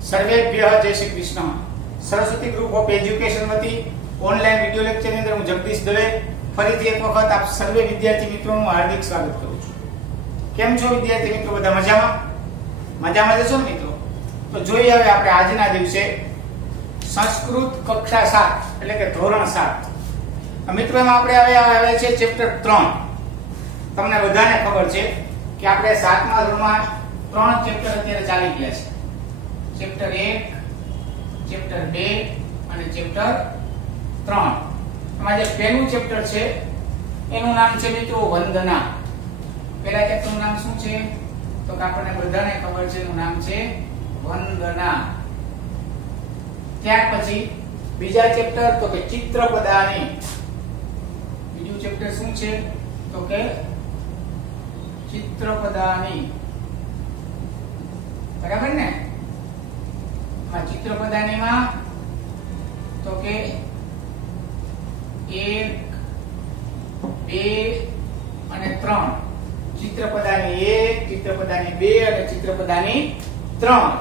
સર્વેભ્યઃ જય Shri Krishna. Saraswati group of education વતી online video લેક્ચરની અંદર હું જગદીશ દવે ફરીથી એક વખત આપ સર્વે વિદ્યાર્થી મિત્રોનું હાર્દિક સ્વાગત કરું છું। કેમ છો વિદ્યાર્થી મિત્રો? બધા મજામાં? મજામાં જશો ને મિત્રો? તો જોઈએ હવે આપણે આજના દિવસે સંસ્કૃત કક્ષા 7 એટલે કે ધોરણ 7 મિત્રો એમાં આપણે હવે આવે છે ચેપ્ટર 3। તમને બધાને ખબર છે કે આપણે 7મા ધોરણમાં 3 ચેપ્ટર અત્યારે ચાલી ગયા છે। ચેપ્ટર 1, ચેપ્ટર 2 અને ચેપ્ટર 3। એમાં જે પહેલું ચેપ્ટર છે એનું નામ છે મિત્રો વંદના। પહેલા ચેપ્ટરનું નામ શું છે? તો કે આપણને બધાને ખબર છે એનું નામ છે વંદના। ત્યાર પછી બીજા ચેપ્ટર તો કે ચિત્રપદાની। બીજું ચેપ્ટર શું છે? તો કે ચિત્રપદાની। બરાબર ને? આ ચિત્રપદાનીમાં તો કે 1, 2 અને 3 ચિત્રપદાની 1, ચિત્રપદાની 2 અને ચિત્રપદાની 3।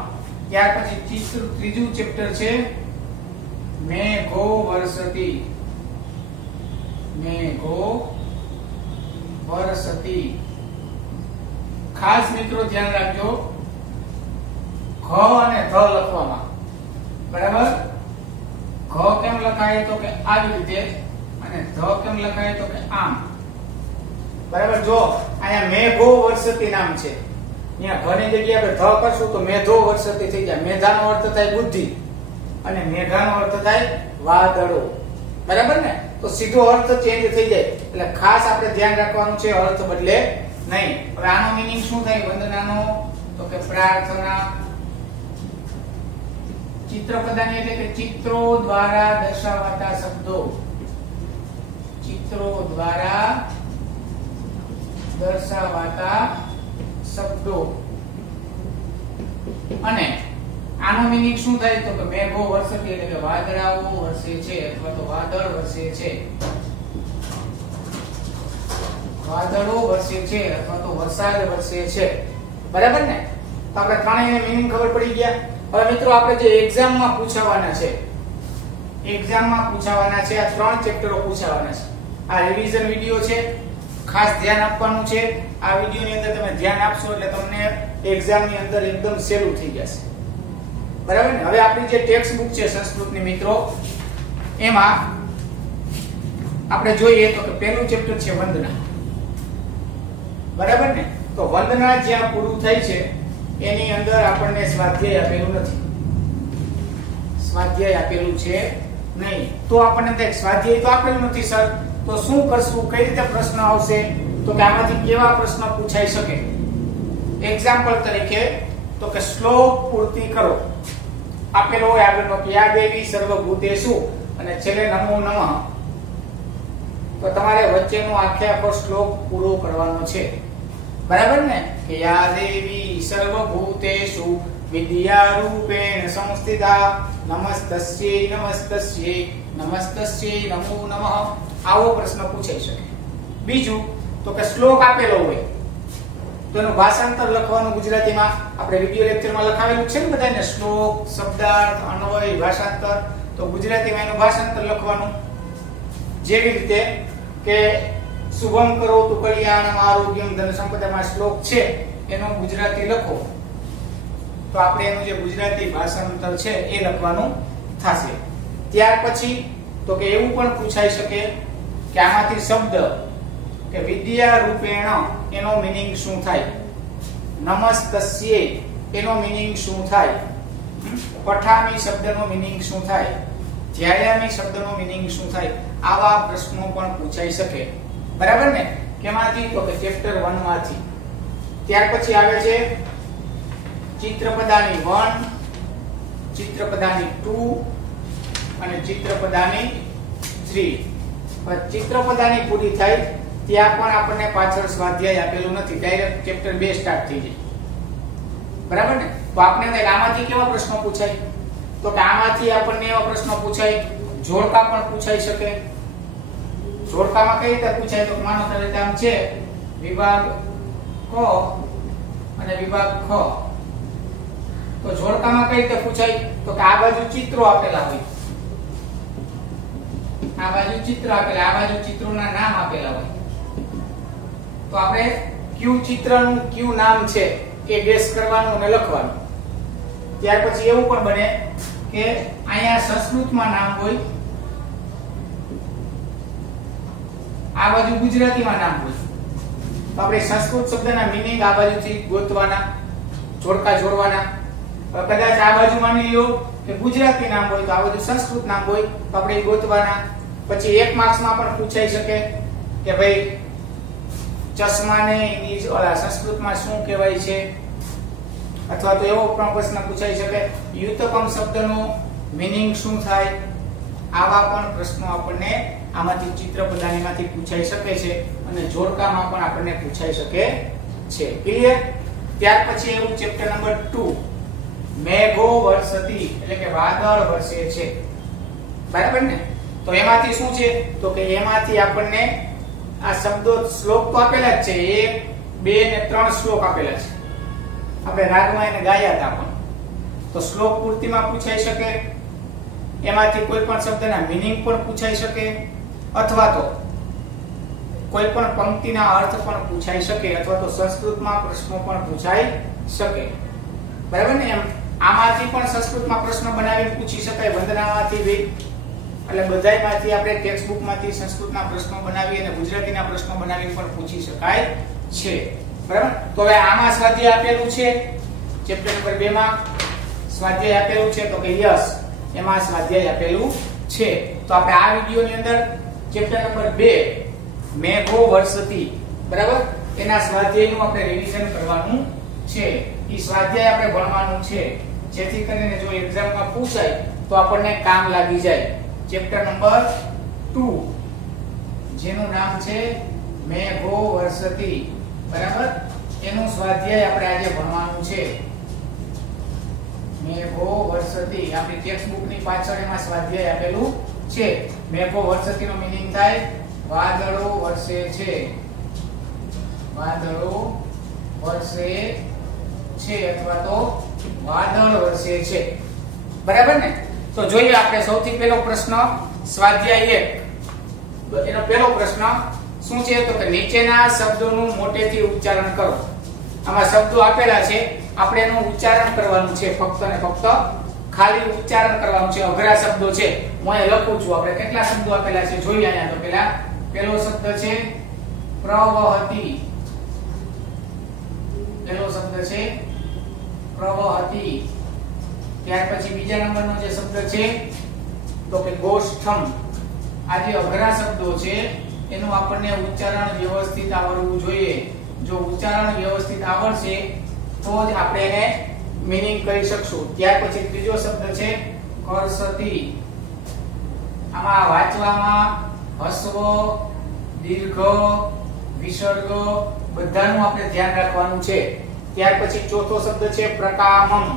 ત્યાર પછી ત્રીજું ચેપ્ટર છે મેઘો વર્ષતિ। મેઘો વર્ષતિ। ખાસ મિત્રો ધ્યાન રાખજો ઘ અને ધ લખવામાં। બરાબર? ઘ કેમ લખાય તો કે આવી રીતે અને ધ કેમ લખાય તો કે આમ। બરાબર? જો અહીંયા મેઘો વર્ષતિ નામ છે, અહીંયા ઘની જગ્યાએ આપણે ધ કરશું તો મેઘો વર્ષતિ થઈ જાય। મેઘાનો અર્થ થાય બુદ્ધિ અને મેઘાનો અર્થ થાય વાદળો। બરાબર ને? તો સીધો અર્થ ચેન્જ થઈ જાય એટલે ખાસ આપણે ધ્યાન રાખવાનું છે, અર્થ બદલે નહીં। હવે આનો મીનિંગ શું થાય વંદનાનો? તો કે પ્રાર્થના। ચિત્રપદાની એટલે કે ચિત્રો દ્વારા દર્શાવાતા શબ્દો। ચિત્રો દ્વારા દર્શાવાતા શબ્દો। અને આનો મીનિંગ શું થાય તો કે મેઘો વર્ષતિ એટલે કે વાદળાઓ વરસે છે અથવા તો વાદળ વરસે છે। વાદળો વરસે છે અથવા તો વરસાદ વરસે છે। બરાબર ને? તો આપણે ત્રણેયને મીનિંગ ખબર પડી ગયા। હવે મિત્રો આપણે જે એક્ઝામમાં પૂછાવાના છે, એક્ઝામમાં પૂછાવાના છે આ 3 ચેપ્ટરો પૂછાવાના છે। આ રિવિઝન વિડિયો છે, ખાસ ધ્યાન આપવાનું છે। આ વિડિયોની અંદર તમે ધ્યાન આપશો એટલે તમને એક્ઝામની અંદર એકદમ સહેલું થઈ જશે। બરાબર ને? હવે આપણી જે ટેક્સ્ટ બુક છે સંસ્કૃતની મિત્રો, એમાં આપણે જોઈએ તો કે પહેલું ચેપ્ટર છે વંદના। બરાબર ને? તો વંદના જ્યાં પૂરું થાય છે એની અંદર આપણને સ્વાધ્યાય આપેલું નથી। સ્વાધ્યાય આપેલું છે નહીં। તો આપણને થાય સ્વાધ્યાય તો આપેલું નથી સર, તો શું કરશું? કઈ રીતે પ્રશ્ન આવશે? તો કે આમાંથી કેવા પ્રશ્ન પૂછાઈ શકે? એક્ઝામ્પલ તરીકે તો કે શ્લોક પૂર્તિ કરો આપેલો હોય આગળનો કે યા દેવી સર્વભૂતેષુ અને છેલ્લે નમો નમઃ। તો તમારે વચ્ચેનો આખો શ્લોક પૂરો કરવાનો છે। બરાબર ને? કે યા દેવી સર્વભૂતેષુ વિદ્યારૂપેણ સંસ્થિતા નમસ્તસ્યૈ નમસ્તસ્યૈ નમસ્તસ્યૈ નમો નમઃ। આવો પ્રશ્ન પૂછાઈ શકે। બીજું તો કે શ્લોક આપેલો હોય તો એનું ભાષાંતર લખવાનું ગુજરાતીમાં આપણે વિડિયો લેક્ચરમાં લખાવેલું છે ને બધાને, શ્લોક, શબ્દાર્થ, અન્વય, ભાષાંતર। તો ગુજરાતીમાં એનું ભાષાંતર લખવાનું। જેવી રીતે કે શુભમ કરોતુ કલ્યાણમ આરોગ્યમ ધન સંપદામાં શ્લોક છે એનું ગુજરાતી લખો તો આપણે એનું જે ગુજરાતી ભાષાંતર છે એ લખવાનું થશે। ત્યાર પછી તો કે એવું પણ પૂછાઈ શકે કે આમાંથી શબ્દ કે વિદ્યા રૂપેણ એનો મીનિંગ શું થાય? નમસ્તસ્યૈ એનો મીનિંગ શું થાય? પઠામી શબ્દનો મીનિંગ શું થાય? ધ્યાયામી શબ્દનો મીનિંગ શું થાય? આવા પ્રશ્નો પણ પૂછાઈ શકે। બરાબર ને? કેમાંથી? તો કે ચેપ્ટર 1 માંથી। ત્યાર પછી આવે છે ચિત્રપદાની 1, ચિત્રપદાની 2 અને ચિત્રપદાની 3। પણ ચિત્રપદાની પૂરી થાય ત્યાં પણ આપણને પાછળ સ્વાધ્યાય આપેલું નથી, ડાયરેક્ટ ચેપ્ટર 2 સ્ટાર્ટ થઈ જાય। બરાબર ને? તો આપણે આમાંથી કેવા પ્રશ્નો પૂછાય? તો કે આમાંથી આપણને એવા પ્રશ્નો પૂછાય, જોડકા પણ પૂછાઈ શકે। જોડકામાં કઈ રીતે પૂછાય? તો માનો કે આમ છે વિભાગ ક અને વિભાગ ખ। તો જોડકામાં કઈ રીતે પૂછાય તો કે આ બાજુ ચિત્રો આપેલા હોય, આ બાજુ ચિત્ર આપેલા, આ બાજુ ચિત્રોના નામ આપેલા હોય, તો આપણે કયું ચિત્રનું કયું નામ છે એ ગેસ કરવાનું અને લખવાનું. ત્યાર પછી એવું પણ બને કે અહીંયા સંસ્કૃતમાં નામ હોય, આ બાજુ ગુજરાતીમાં નામ હોય, તો આપણે સંસ્કૃત શબ્દના મીનિંગ આ બાજુથી ગોતવાના, જોડકા જોડવાના. કદાચ આ બાજુ માની લો કે ગુજરાતી નામ હોય તો આ બાજુ સંસ્કૃત નામ હોય તો આપણે ગોતવાના. પછી 1 માર્ક્સમાં પણ પૂછાઈ શકે કે ભાઈ ચશ્માને સંસ્કૃતમાં શું કહેવાય છે, અથવા તો એવો પણ પ્રશ્ન પૂછાઈ શકે યુતકમ શબ્દનો મીનિંગ શું થાય. આવા પણ પ્રશ્નો આપણને આમાંથી ચિત્ર પ્રદાનીમાંથી પૂછાઈ શકે છે અને જોડકામાં પણ આપણને પૂછાઈ શકે છે. ક્લિયર? ત્યાર પછી એવું ચેપ્ટર નંબર 2 મેઘો વર્ષતિ એટલે કે વાદળ વરસે છે. બરાબર ને? તો એમાંથી શું છે તો કે એમાંથી આપણને આ શબ્દો શ્લોક તો આપેલા જ છે, 1 2 ને 3 શ્લોક આપેલા છે. આપણે રાગમાં એને ગાયા હતા પણ. તો શ્લોક પૂર્તિમાં પૂછાઈ શકે, એમાંથી કોઈ પણ શબ્દના મીનિંગ પણ પૂછાઈ શકે, અથવા તો કોઈ પણ પંક્તિના અર્થ પણ પૂછાઈ શકે, અથવા તો સંસ્કૃતમાં પ્રશ્નો પણ પૂછાઈ શકે. બરાબર ને? એમ આમાંથી પણ સંસ્કૃતમાં પ્રશ્ન બનાવીને પૂછી શકાય, વંદનામાંથી બી, એટલે બધાયમાંથી આપણે ટેક્સ્ટ માંથી સંસ્કૃતના પ્રશ્નો બનાવી અને ગુજરાતીના પ્રશ્નો બનાવીને પણ પૂછી શકાય છે. બરાબર? તો હવે આમાં સ્વાધ્યાય આપેલું છે ચેપ્ટર નંબર 2 માં સ્વાધ્યાય આપેલું છે તો કે યસ, એમાં સ્વાધ્યાય આપેલું છે. તો આપણે આ વિડિયોની અંદર ચેપ્ટર નંબર 2 મેઘો વર્ષતિ, બરાબર, એના સ્વાધ્યાયનું આપણે રિવિઝન કરવાનું છે. એ સ્વાધ્યાય આપણે ભણવાનું છે જેથી કરીને જો એક્ઝામમાં પૂછાય તો આપણને કામ લાગી જાય. ચેપ્ટર નંબર 2 જેનું નામ છે મેઘો વર્ષતિ, બરાબર, એનું સ્વાધ્યાય આપણે આજે ભણવાનું છે. મેઘો વર્ષતિ આપણી ટેક્સ્ટ બુક ની પાછળ એમાં સ્વાધ્યાય આપેલું છે. મેઘો વર્ષતિ નો મીનિંગ થાય વાદળો વરસે છે, વાદળો વરસે છે અથવા તો વાદળ વરસે છે. બરાબર ને? તો જોઈએ આપણે સૌથી પહેલો પ્રશ્ન સ્વાધ્યાય 1. એનો પહેલો પ્રશ્ન શું છે તો કે નીચેના શબ્દોનું મોટેથી ઉચ્ચારણ કરો. આમાં શબ્દો આપેલા છે, આપણે એનું ઉચ્ચારણ કરવાનું છે, ફક્ત ને ફક્ત ખાલી ઉચ્ચારણ કરવાનું છે. અઘરા શબ્દો છે, હું અહીં લખું છું. આપણે કેટલા શબ્દો આપેલા છે જોઈએ. અહીંયા તો પહેલો શબ્દ છે પ્રવહતી, પહેલો શબ્દ છે પ્રવહતી. ત્યાર પછી બીજા નંબરનો જે શબ્દ છે તો કે ગોષ્ઠમ. આ જે અઘરા શબ્દો છે એનું આપણને ઉચ્ચારણ વ્યવસ્થિત આવડવું જોઈએ. જો ઉચ્ચારણ વ્યવસ્થિત આવડશે તો જ આપણે એને મીનિંગ કરી શકશું. ત્યાર પછી ત્રીજો શબ્દ છે કરસતી. આમાં વાંચવામાં હસ્વ, દીર્ઘ, વિસર્ગ બધાનું આપણે ધ્યાન રાખવાનું છે. ત્યાર પછી ચોથો શબ્દ છે પ્રકામમ.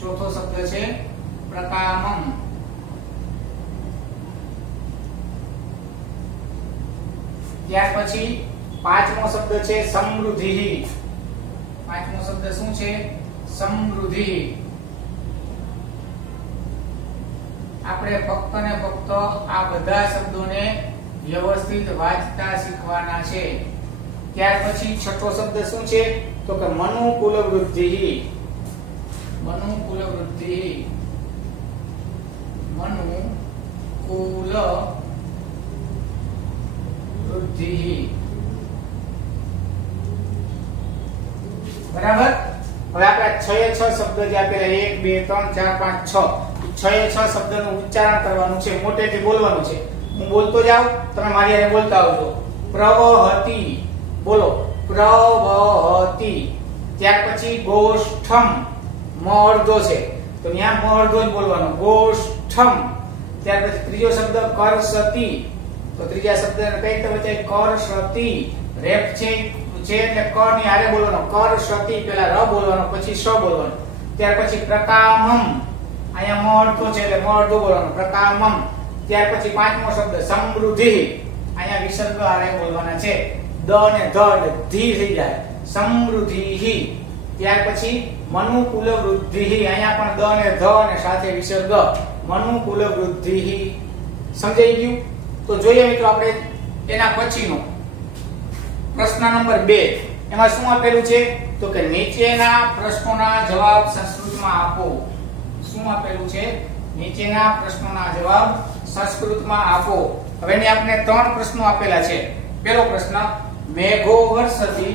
ચોથો શબ્દ છે પ્રકામમ. ત્યાર પછી પાંચમો શબ્દ છે સમૃદ્ધિ. પાંચમો શબ્દ શું છે? સમૃદ્ધિ. આપણે ફક્ત ને ફક્ત આ બધા શબ્દોને વ્યવસ્થિત વાંચતા શીખવાના છે. ત્યાર પછી છઠ્ઠો શબ્દ શું છે તો કે મનુકુલ વૃદ્ધિ. મનુકુલ વૃદ્ધિ. મનુકુલ વૃદ્ધિ. બરાબર? હવે આપણે 6 શબ્દ જે આપેલા 1 2 3 4 5 6 6 શબ્દનું ઉચ્ચારણ કરવાનું છે, મોટેથી બોલવાનું છે. હું બોલતો જાઉં, તમે મારી સાથે બોલતા આવજો. પ્રવહતી બોલો, પ્રવહતી. ત્યાર પછી ગોષ્ઠમ, મ અર્ધો છે તો ત્યાં મ અર્ધો જ બોલવાનો, ગોષ્ઠમ. ત્યાર પછી ત્રીજો શબ્દ કરસતી. તો ત્રીજા શબ્દને કઈ રીતે વચાય? કરસતી. રેપ છે એટલે ક ની હારે બોલવાનો, કરસતી. પહેલા ર બોલવાનો પછી શ બોલવાનો. ત્યાર પછી પ્રકામમ. અહીંયા મ અર્ધો છે એટલે મ અર્ધો બોલવાનો, પ્રકામમ. ત્યાર પછી પાંચમો શબ્દ સમૃદ્ધિ. અહીંયા વિસર્ગ હારે બોલવાના છે. દ ને ધ એટલે ધી થઈ જાય, સમૃદ્ધિ. ત્યાર પછી મનુકુલ વૃદ્ધિ, અહીંયા પણ દ અને ધ અને સાથે વિસર્ગ, મનુકુલ વૃદ્ધિ. સમજાઈ ગયું? તો જોઈએ મિત્રો આપણે એના પછીનો પ્રશ્ન નંબર 2. એમાં શું આપેલું છે? તો કે નીચેના પ્રશ્નોના જવાબ સંસ્કૃતમાં આપો. શું આપેલું છે? નીચેના પ્રશ્નોના જવાબ સંસ્કૃતમાં આપો. હવે ને આપણે 3 પ્રશ્નો આપેલા છે. પહેલો પ્રશ્ન મેઘો વર્ષતિ.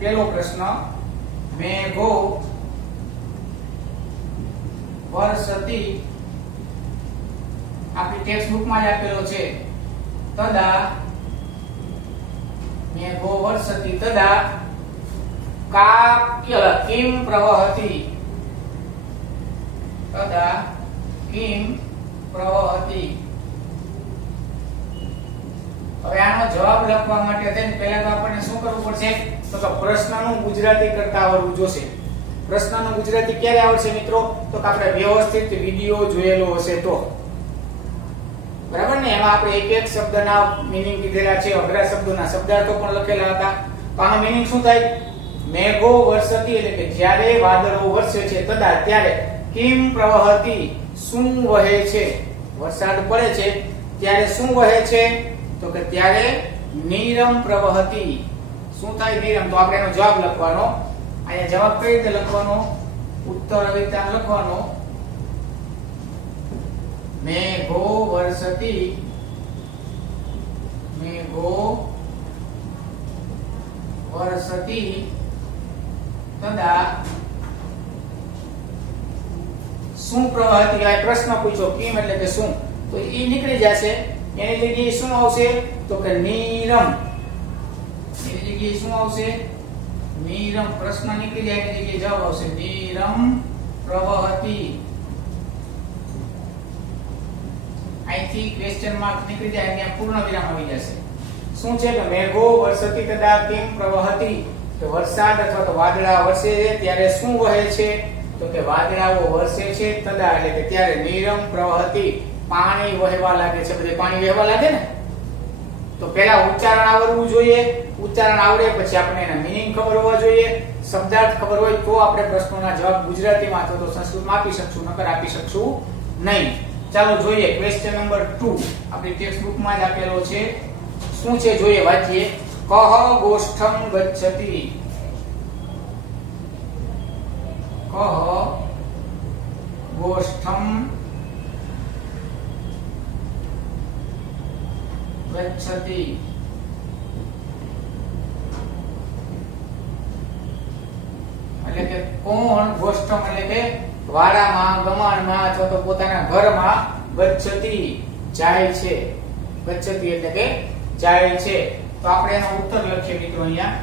પહેલો પ્રશ્ન મેઘો વર્ષતિ આપણી ટેક્સ્ટ બુકમાં જ આપેલો છે. તદા મેઘો વર્ષતિ તદા કિમ પ્રવહતિ. તદા કિમ પ્રવહતિ. હવે આનો જવાબ લખવા માટે થઈને પહેલા તો આપણને શું કરવું પડશે? તો કે પ્રશ્નનું ગુજરાતી કરતા આવડવું જોશે. પ્રશ્નનું ગુજરાતી ક્યારે આવડશે મિત્રો? તો કે આપણે વ્યવસ્થિત વિડિયો જોયેલો હશે તો. બરાબર ને? એમાં આપણે એક એક શબ્દના મીનિંગ કીધેલા છે, અઘરા શબ્દોના શબ્દાર્થો પણ લખેલા હતા. તો આનો મીનિંગ શું થાય? મેઘો વર્ષતિ એટલે કે જ્યારે વાદળો વરસે છે, તદા ત્યારે કિમ પ્રવહતિ શું વહે છે? વરસાદ પડે છે ત્યારે શું વહે છે? તો કે ત્યારે નીરમ પ્રવહતિ. શું થાય નીરમ? તો આપણે એનો જવાબ લખવાનો. અહીંયા જવાબ કઈ રીતે લખવાનો? ઉત્તર આવી રીતે લખવાનો. મેઘો વર્ષતિ, મેઘો વર્ષતિ તદા શું પ્રવહતિ. આ પ્રશ્ન પૂછો, કિમ એટલે કે શું, તો ઈ નીકળી જશે. એની જગ્યાએ શું આવશે? તો કે નીરમ. એની જગ્યાએ શું આવશે? નીરમ. પ્રશ્ન નીકળી જાય એની જગ્યાએ જવાબ આવશે નીરમ પ્રવહતિ. અહીંથી ક્વેશ્ચન માર્ક નીકળી જાય અને પૂર્ણ વિરામ આવી જશે. શું છે કે મેઘો વર્ષતિ તદા કિમ પ્રવહતિ, કે વરસાદ અથવા તો વાદળા વરસે છે ત્યારે શું વહે છે? તો કે વાદળાઓ વરસે છે, તદા એટલે કે ત્યારે નીરમ પ્રવહતિ પાણી વહેવા લાગે છે. બધે પાણી વહેવા લાગે ને? તો પહેલા ઉચ્ચારણ આવડવું જોઈએ. ઉચ્ચારણ આવડે પછી આપણે એના મીનિંગ ખબર હોવા જોઈએ, શબ્દાર્થ ખબર હોય તો આપણે પ્રશ્નોના જવાબ ગુજરાતીમાં અથવા તો સંસ્કૃતમાં આપી શકશું, નકર આપી શકશું નહીં. ચાલો જોઈએ ક્વેશ્ચન નંબર 2. આપણી ટેક્સ્ટ બુકમાં જ આપેલો છે. શું છે જોઈએ, વાંચીએ. કહ ગોષ્ઠમ ગચ્છતિ. કહ ગોષ્ઠમ ગચ્છતિ. એટલે કે કોણ? ગોષ્ઠમ એટલે કે વાડામાં, ગમાણમાં અથવા તો પોતાના ઘરમાં ગચ્છતિ જાય છે. ગચ્છતિ એટલે કે જાય છે. તો આપણે એનો ઉત્તર લખીએ મિત્રો. અહીંયા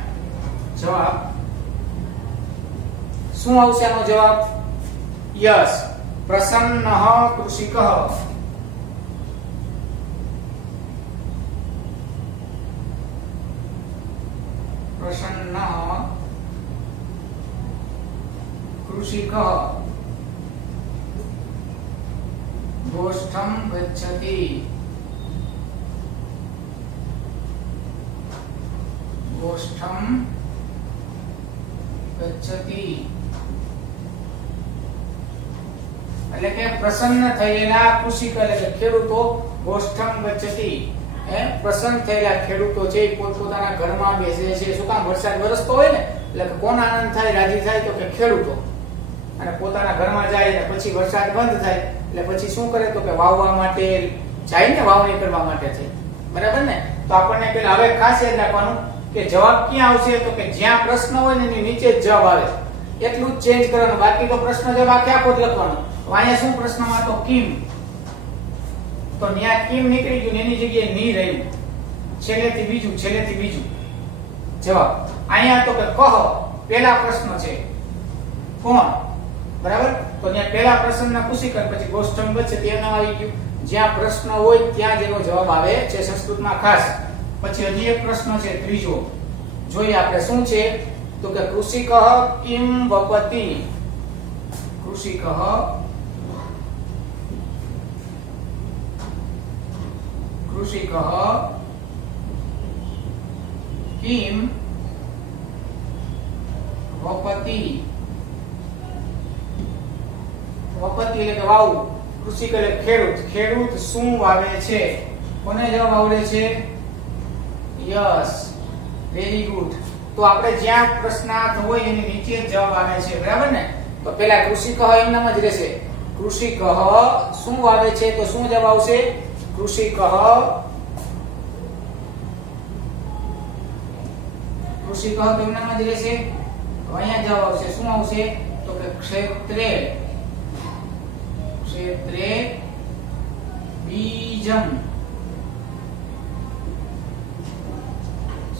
જવાબ શું આવશે? આનો જવાબ યસ, પ્રસન્નઃ કૃષિકઃ. પ્રસન્ન કૃષિકઃ ગોષ્ઠમ ગચ્છતિ. ગોષ્ઠમ ગચ્છતિ એટલે કે પ્રસન્ન થયેલા કૃષિક એટલે કે ખેડૂતો ગોષ્ઠમ ગચ્છતિ. પ્રસન્ન થયેલા ખેડૂતો છે પોતપોતાના ઘરમાં બેસે છે. શું કામ? વરસાદ વરસતો હોય ને એટલે કે કોણ આનંદ થાય, રાજી થાય? તો કે ખેડૂતો. અને પોતાના ઘરમાં જાય અને પછી વરસાદ બંધ થાય એટલે પછી શું કરે? તો કે વાવવા માટે જાય ને, વાવણી કરવા માટે છે. બરાબર ને? તો આપણને પેલા હવે ખાસ યાદ રાખવાનું કે જવાબ ક્યાં આવશે? તો કે જ્યાં પ્રશ્ન હોય ને એની નીચે જ જવાબ આવે. એટલું જ ચેન્જ કરવાનું, બાકી તો પ્રશ્ન જવાબ આખો જ લખવાનો. અહીંયા શું પ્રશ્નમાં તો કિમ, તો ન્યા કિમ નીકળી ગયું, એની જગ્યાએ ની રહ્યું. છેલ્લેથી બીજું, છેલ્લેથી બીજું જવાબ. અહીંયા તો કે કહ પહેલા પ્રશ્ન છે કોણ? બરાબર? તો ત્યાં પહેલા પ્રશ્નના કુશિકર પછી ગોષ્ઠમ વચ્ચે તેનું આવી ગયું. જ્યાં પ્રશ્ન હોય ત્યાં જ એનો જવાબ આવે છે સંસ્કૃતમાં ખાસ. પછી હજી એક પ્રશ્ન છે ત્રીજો. જોઈએ આપણે શું છે? તો કે કૃષિકઃ કિમ વપતિ. કૃષિકઃ કૃષિકઃ કિમ વપતિ એટલે કે વાવવું, કૃષિક એટલે ખેડૂત, ખેડૂત શું વાવે છે? કોને જવાબ આવડે છે? Yes, very good. તો આપણે જ્યાં પ્રશ્નાર્થ હોય એની નીચે જ જવાબ આવે છે, બરાબર ને? તો પેલા કૃષિક એમનામ જ રહેશે. કૃષિક શું વાવે છે તો શું જવાબ આવશે? કૃષિક. કૃષિક તો એમનામ જ રહેશે. તો અહીંયા જવાબ આવશે, શું આવશે? તો કે ક્ષેત્રે, ક્ષેત્રે બીજમ.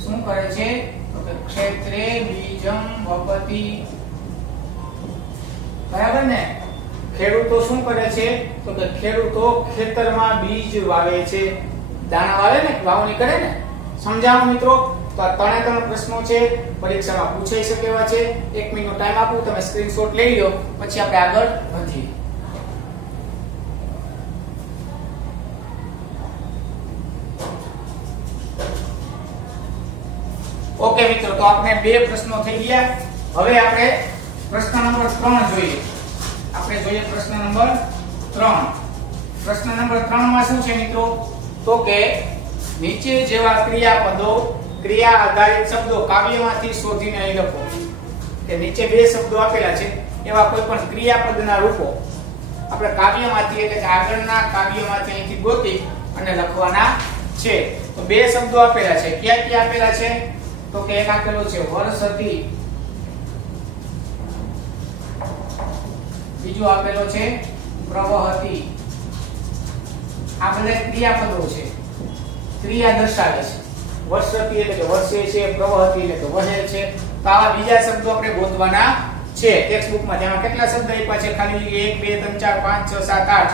શું કરે છે? તો કે ક્ષેત્રે બીજમ વપતિ. બરાબર ને? ખેડૂતો શું કરે છે? તો કે ખેડૂતો ખેતરમાં બીજ વાવે છે. દાણા વાવે ને, વાવણી કરે ને. સમજાવો મિત્રો? તો આ ત્રણ પ્રશ્નો છે, પરીક્ષામાં પૂછાઈ શકે એવા છે. 1 મિનિટનો ટાઈમ આપું, તમે સ્ક્રીનશોટ લઈ લો, પછી આપણે આગળ વધીએ. ઓકે મિત્રો, તો આપણે બે પ્રશ્નો થઈ ગયા. હવે આપણે પ્રશ્ન નંબર 3 જોઈએ. આપણે જોઈએ પ્રશ્ન નંબર 3. પ્રશ્ન નંબર 3 માં શું છે મિત્રો? તો કે નીચે જેવા ક્રિયાપદો, ક્રિયા આધારિત શબ્દો કાવ્યમાંથી શોધીને અહીં લખો. કે નીચે બે શબ્દો આપેલા છે, એવા કોઈ પણ ક્રિયાપદના રૂપો આપણે કાવ્યમાંથી એટલે કે આગળના કાવ્યમાંથી અહીંથી ગોતી અને લખવાના છે. તો બે શબ્દો આપેલા છે. ક્યાં ક્યાં આપેલા છે? તો કે એક આપેલો છે વર્ષતી, બીજો આપેલો છે પ્રવહતી. આ બધા ક્રિયાપદો છે, ક્રિયા દર્શાવે છે. વર્ષતી એટલે કે વર્ષે છે, પ્રવહતી એટલે કે વહે છે. તો આવા બીજા શબ્દો આપણે ગોતવાના છે. ટેક્સ્ટ બુકમાં જેમાં કેટલા શબ્દ આપ્યા છે? ખાલી 1 2 3 4 5 6 7 8.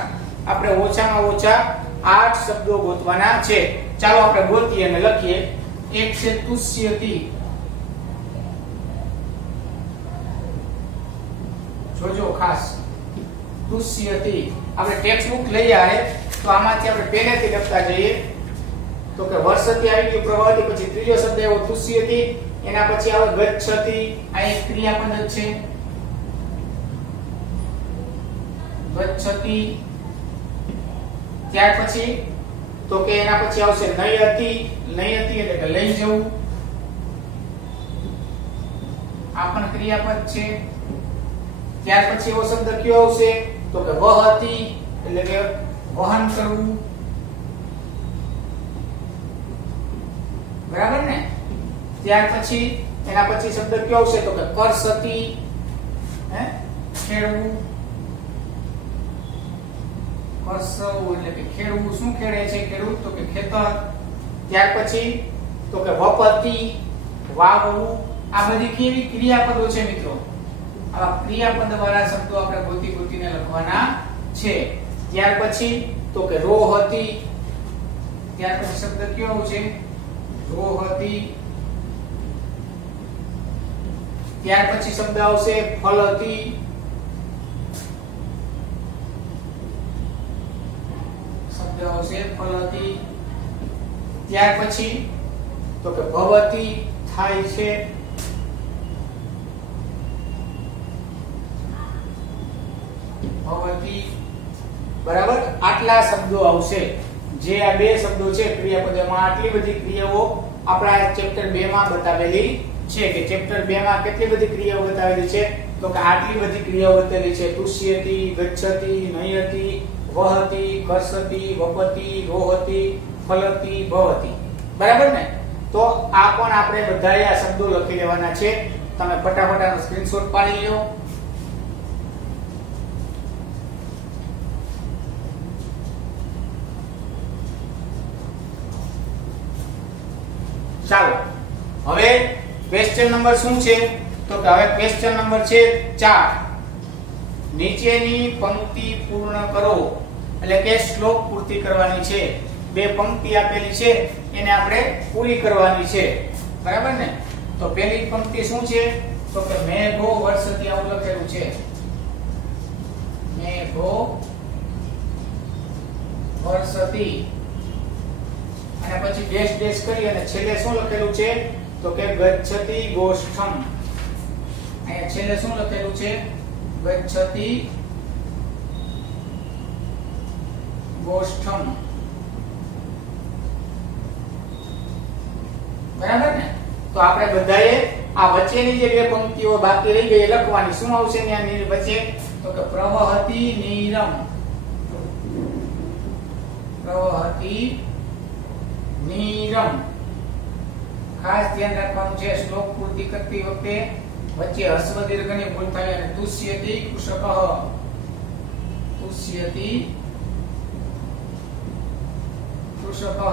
આપણે ઓછામાં ઓછા 8 શબ્દો ગોતવાના છે. ચાલો આપણે ગોતીએ અને લખીએ. એક છે તુષ્યતિ. જોજો ખાસ, તુષ્યતિ. આપણે ટેક્સ્ટ બુક લઈ આવે તો આમાંથી આપણે પહેલેથી લખતા જઈએ. તો કે વર્ષતી આવી ગયું, પ્રવહતી, પછી ત્રીજો શબ્દ એવો તુષ્યતિ, એના પછી આવે ગચ્છતિ. આ એક ક્રિયાપદ છે, ગચ્છતિ. ત્યાર પછી તો કે એના પછી આવશે નયતિ. નયતિ એટલે કે લઈ જવું, આ પણ ક્રિયાપદ છે. ત્યાર પછી એવો શબ્દ કયો આવશે? તો કે વહતી એટલે કે વહન કરવું. બરાબર ને? ત્યાર પછી એના પછી શબ્દ કયો આવશે? તો કે કરસતી, ખેડવું. કરસવું એટલે કે ખેડવું. શું ખેડે છે ખેડૂત? તો કે ખેતર. ત્યાર પછી તો કે વપતી, વાવવું. આ બધી કેવી ક્રિયાપદો છે મિત્રો? આવા ક્રિયાપદ વાળા શબ્દો આપણે ગોતી ગોતીને લખવાના છે. ત્યાર પછી તો કે રોહતી. ત્યાર પછી શબ્દ કયો છે? રોહતી. ત્યાર પછી શબ્દ આવશે ફલતી. શબ્દ આવશે ફલતી. ત્યાર પછી તો કે ભવતી, થાય છે. ભવતી. બરાબર? આટલા શબ્દો આવશે. જે આ બે શબ્દો છે ક્રિયાપદોમાં, આટલી બધી ક્રિયાઓ આપણા ચેપ્ટર 2 માં બતાવેલી છે. કે ચેપ્ટર 2 માં કેટલી બધી ક્રિયાઓ બતાવેલી છે? તો કે આટલી બધી ક્રિયાઓ બતાવેલી છે. તુષ્યતિ, ગચ્છતિ, નયતિ, વહતી, કરસતી, વપતી, રોહતી, ફલતી, ભવતી. બરાબર ને? તો આ પણ આપણે બધાએ આ શબ્દો લખી લેવાના છે. તમે ફટાફટ આનો સ્ક્રીનશોટ પાડી લો. ચાલો, હવે ક્વેશ્ચન નંબર શું છે? તો કે હવે ક્વેશ્ચન નંબર છે 4. નીચેની પંક્તિ પૂર્ણ કરો. એટલે કે શ્લોક પૂર્તિ કરવાની છે. બે પંક્તિ આપેલી છે, એને આપણે પૂરી કરવાની છે. બરાબર ને? તો પહેલી પંક્તિ શું છે? તો કે મેઘો વર્ષતી, આવું લખેલું છે. મેઘો વર્ષતી. અને પછી ડેશ ડેશ કરી અને છેલ્લે શું લખેલું છે? તો કે ગચ્છતિ ગોષ્ઠમ. અહીંયા છેલ્લે શું લખેલું છે? ગચ્છતિ ગોષ્ઠમ. બરાબર ને? તો આપણે બધાએ આ વચ્ચેની જે બે પંક્તિઓ બાકી રહી ગઈ એ લખવાની. શું આવશે ત્યાં નીર વચ્ચે? તો કે પ્રવહતિ નીરમ. પ્રવહતિ નીરમ. ખાસ ધ્યાન રાખવાનું છે શ્લોક પૂર્તિ કરતી વખતે વચ્ચે હસ્વ દીર્ઘની ભૂલ થાય. અને તુષ્યતિ કૃષકઃ. તુષ્યતિ કૃષકઃ.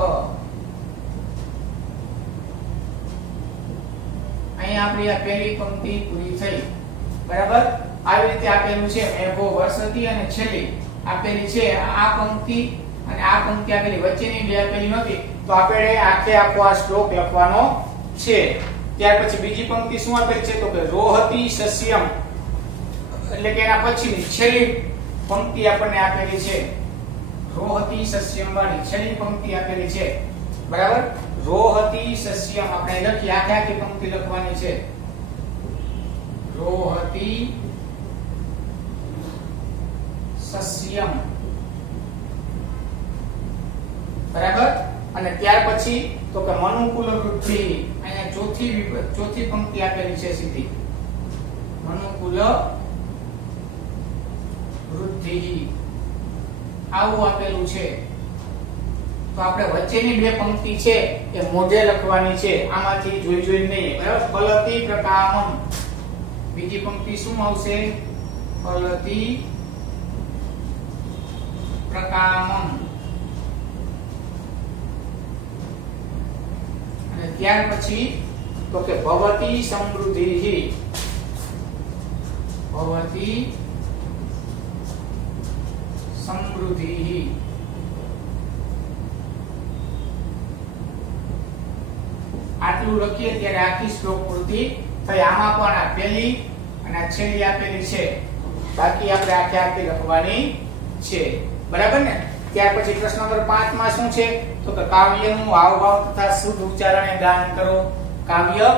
અહીં આપણી આ પહેલી પંક્તિ પૂરી થઈ. બરાબર? આવી રીતે આપેલું છે મેઘો વર્ષતી અને છેલ્લી આપેલી છે આ પંક્તિ અને આ પંક્તિ આપેલી વચ્ચેની બે આપેલી નથી. તો આપણે આખે આખો આ શ્લોક લખવાનો છે. ત્યાર પછી બીજી પંક્તિ શું આપેલી છે? તો કે રોહતિ સસ્યમ, એટલે કે એના પછીની છેલ્લી પંક્તિ આપણને આપેલી છે. રોહતિ સસ્યમ વાળી છેલ્લી પંક્તિ આપેલી છે. બરાબર? રોહતિ સસ્યમ આપણે લખી આખે આખી પંક્તિ લખવાની છે. રોહતિ સસ્યમ. બરાબર? અને ત્યાર પછી તો કે મનુકુલ વૃદ્ધિ. અહીંયા ચોથી પંક્તિ આપેલી છે સીધી. મનુકુલ વૃદ્ધિ આવું આપેલું છે. તો આપણે વચ્ચેની બે પંક્તિ છે એ મોઢે લખવાની છે. આમાંથી જોઈ નહીં. બરાબર? ફલતિ પ્રકામમ. બીજી પંક્તિ શું આવશે? ફલતિ પ્રકામમ. અને ત્યાર પછી તો કે ભવતિ સમૃદ્ધિ. ભવતિ સમૃદ્ધિ. આટલું લખીએ ત્યારે આખી શ્લોક પૂર્તિ થઈ. આમાં પણ આ પહેલી અને આ છેલ્લી આપેલી છે. બાકી આપણે આખે આખી લખવાની છે. બરાબર ને? ત્યાર પછી પ્રશ્ન નંબર 5 માં શું છે? તો કે કાવ્યનું હાવભાવ તથા શુદ્ધ ઉચ્ચારણે ગાન કરો. કાવ્ય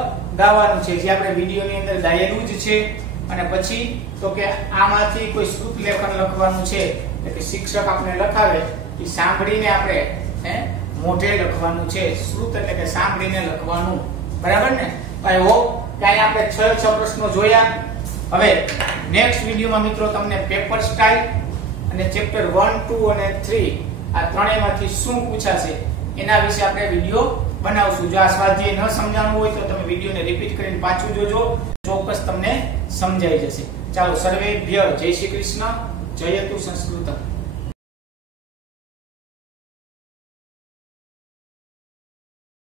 ગાવાનું છે જે આપણે વિડિયોની અંદર ગાયેલું જ છે. અને પછી તો કે આમાંથી કોઈ શ્રુત લેખન લખવાનું છે. એટલે કે શિક્ષક આપણે લખાવે એ સાંભળીને આપણે મોઢે લખવાનું છે. શ્રુત એટલે કે સાંભળીને લખવાનું. બરાબર ને? આઈ હોપ કે આપણે 6 પ્રશ્નો જોયા. હવે નેક્સ્ટ વિડિયોમાં મિત્રો તમને પેપર સ્ટાઇલ અને ચેપ્ટર 1, 2 અને 3 આ ત્રણેયમાંથી શું પૂછાશે એના વિશે આપણે વિડિયો બનાવશું. જો આ સ્વાધ્યાય ન સમજાણું હોય તો તમે વિડિયોને રિપીટ કરીને પાછું જોજો. ચોક્કસ તમને સમજાઈ જશે. ચાલો સર્વેભ્ય જય શ્રી કૃષ્ણ. જયતુ સંસ્કૃતમ.